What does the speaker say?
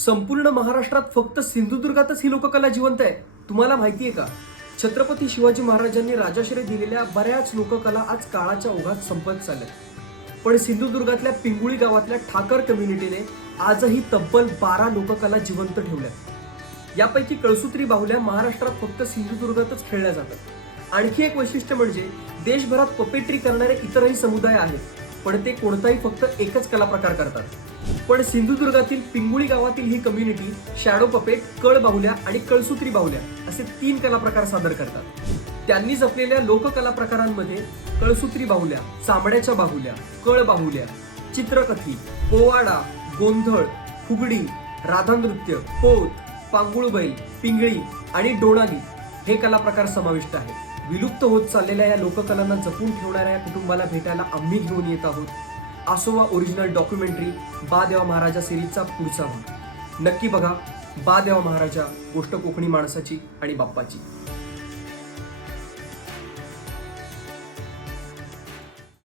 संपूर्ण महाराष्ट्रात फक्त सिंधुदुर्गातच ही लोककला जिवंत आहे. तुम्हाला माहितीये का? छत्रपती शिवाजी महाराजांनी राजाश्रय दिलेल्या बऱ्याच लोककला आज काळाच्या ओघात संपत चालल्या पण सिंधुदुर्गातल्या पिंगुळी गावातल्या ठाकर कम्युनिटीने आजही तब्बल बारा लोककला जिवंत ठेवल्या यापैकी कळसूत्री बाहुल्या महाराष्ट्रात फक्त सिंधुदुर्गातच खेळल्या जातात. आणखी एक वैशिष्ट्य म्हणजे देशभरात पपेट्री करणारे इतरही समुदाय आहेत पण ते कोणताही फक्त एकच कला प्रकार करतात. पण सिंधुदुर्गातील पिंगुळी गावातील ही कम्युनिटी शॅडो पपेट कळ बाहुल्या आणि कळसूत्री बाहुल्या असे तीन कला प्रकार सादर करतात. त्यांनी जपलेल्या लोककला प्रकारांमध्ये कळसूत्री बाहुल्या चांबड्याच्या बाहुल्या कळ बाहुल्या चित्रकथी पोवाडा गोंधळ फुगडी राधानृत्य पोत पांगुळबैल पिंगळी आणि डोणाली हे कला प्रकार समाविष्ट आहेत. विलुप्त होत चाललेल्या या लोककलांना जपून ठेवणाऱ्या या कुटुंबाला भेटायला आम्ही घेऊन येत आहोत. आसोवा ओरिजिनल डॉक्युमेंटरी बा देवा महाराजा सिरीजचा पुढचा भाग. नक्की बघा बा देवा महाराजा गोष्ट कोकणी माणसाची आणि बाप्पाची.